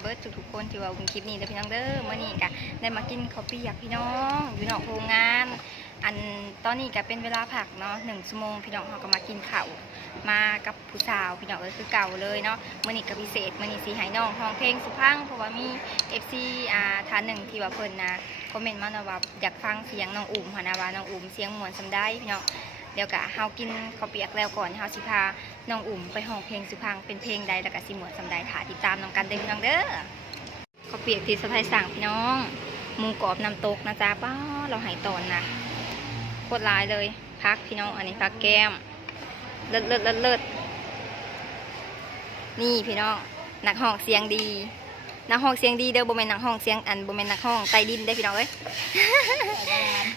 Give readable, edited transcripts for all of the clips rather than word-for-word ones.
เบิร์ดทุกคนที่ว่าคลิปนี้เด้อพี่น้องเด้อเมื่อนี้ก็ได้มากินข้าวเปียกพี่น้องอยู่นอกโรงงานอันตอนนี้ก็เป็นเวลาพักเนาะ1 ชั่วโมงพี่น้องเขาก็มากินข้าวมากับผู้สาวพี่น้องคือเก่าเลยเนาะเมื่อนี้ก็พิเศษเมื่อนี้สีหายน้องห้องเพลงสุพังเพราะว่ามี FC ท่านหนึ่งที่ว่าเพิ่นนะคอมเมนต์มาว่าอยากฟังเสียงน้องอุ่มหัวหน้าว่าน้องอุ่มเสียงม่วนสำได้พี่น้องเดี๋ยวก็เฮากินข้าวเปียกแล้วก่อนเฮาสิพาน้องอุ่มไปห้องเพลงสุพังเป็นเพลงใดแล้วก็สิม่วนสำได้ถ่าติดตามน้องกันเด้อพี่น้องเด้อข้าวเปียกที่สะพายสั่งพี่น้องหมูกรอบน้ำตกนะจ๊ะป้าเราหายตอนนะโคตรลายเลยพักพี่น้องอันนี้พักแก้มเลิศนี่พี่น้องนักห้องเสียงดีนักห้องเสียงดีเด้อบ่แม่นนักห้องเสียงบ่แม่นนักห้องใต้ดินได้พี่น้องเอ้ย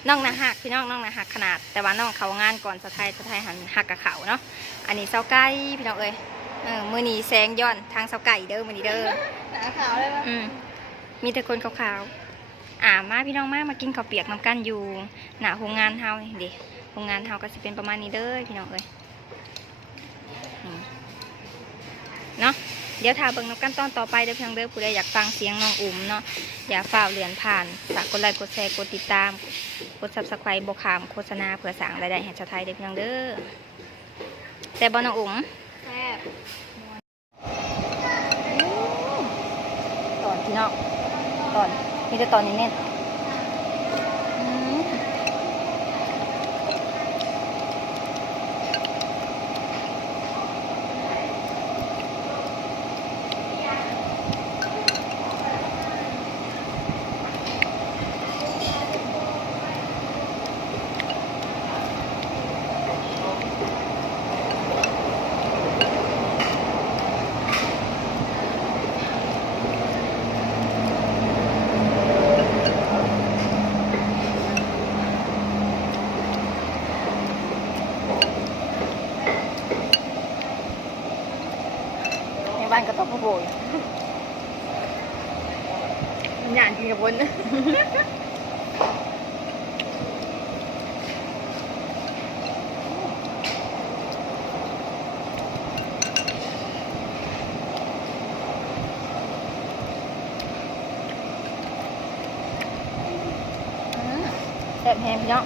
น้องนาหักพี่น้องนาหักขนาดแต่ว่าน้องเขางานก่อนสะไทยหันหักกับเขาเนาะอันนี้เสาไก่พี่น้องเอ้ยมือนี้แสงย้อนทางเสาไก่เด้อมือนี้เด้อหนาขาวเลยมั้ยมีแต่คนขาวๆมาพี่น้องมากินข้าวเปียกน้ำกันอยู่หน้าโรงงานเฮาดิโรงงานเฮาก็สิเป็นประมาณนี้เด้อพี่น้องเอ้ยเนาะเดี๋ยวถ่าเบิ่งน้ำกันตอนต่อไปเด้อพี่น้องเด้อผู้ใดอยากฟังเสียงน้องอุ่มเนาะอย่าฝ่าเลื่อนผ่านฝากกดไลค์กดแชร์กดติดตามกด Subscribe บ่ขามโฆษณาเพื่อสร้างรายได้ให้ชาวไทยเด้อพี่น้องเด้อแต่บ่น้องอุ่มแซ่บตอนพี่น้องตอนมีแต่ตอนนี้เน้นบ้านก็ต้องขโมยหยาดกินกับบนแซ่บแฮมพี่น้อง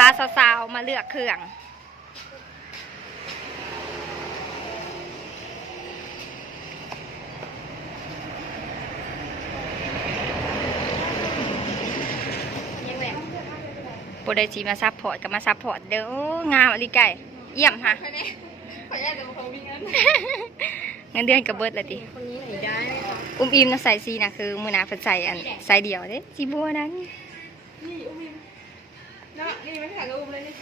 พาสาวๆมาเลือกเครื่องโปรได้จีมาซับพอร์ตกับมาซับพอร์ตเด้องามอะไรไก่เยี่ยมค่ะขออนุญาตจะมาขอวิ่งเงินเดือนกับเบิร์ดเลยดิคนนี้ไหนได้อุ้มอิมนะใส่ซีนะคือมือนาเพิ่นใส่อันใส่เดียวเด้จีบัวนั้นนี่อุ้มอิมเนาะนี่ไม่ถ่ายกับอุ้มเลยนี่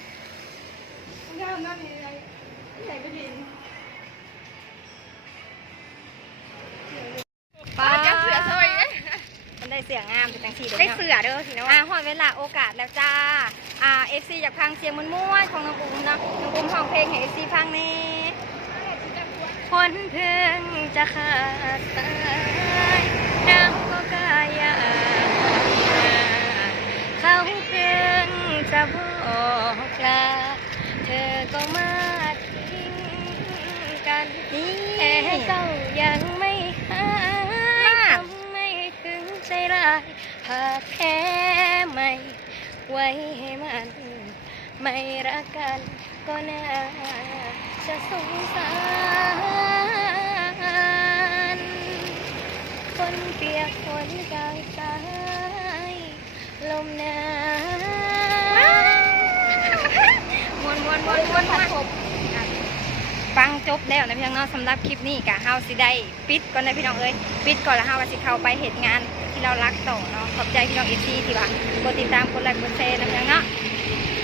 ไม่ได้นั่นนี่อะไรนี่ไหนก็ดีป้าจะเสือสวยมันได้เสียงงามเป็นจังสีได้เสือเด้อสินะหอดเวลาโอกาสแล้วจ้าFC อยากฟังเสียงม้วนๆของน้องอุ้มนะน้องอุ้มห้องเพลงให้ FC ฟังแน่ ฝนเพิ่งจะขาดสายน้ำก็กายาเขาเพิ่งจะบอกลาเธอก็มาทิ้งกันแต่เจ้ายังไม่หายทำไม่ถึงใจร้ายหากแพ้ไม่ไว้ให้มันไม่รักกันก็น่าจะสงสารคนเปียกฝนกายสายลมหนาววนฟังจบแล้วนะพี่น้องเนาะสำหรับคลิปนี้กะเฮาสิได้ปิดก่อนนะพี่น้องเอ้ยปิดก่อนแล้วเฮาก็สิเข้าไปเหตุงานที่เรารักต่อเนาะขอบใจพี่น้อง FC ที่ว่ากดติดตามกดไลค์กดแชร์นะพี่น้องเนาะ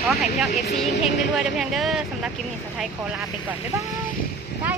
ขอให้พี่น้อง FC เฮงๆรวยๆเด้อพี่น้องเด้อสำหรับคลิปนี้สาวไทยขอลาไปก่อนบ๊ายบาย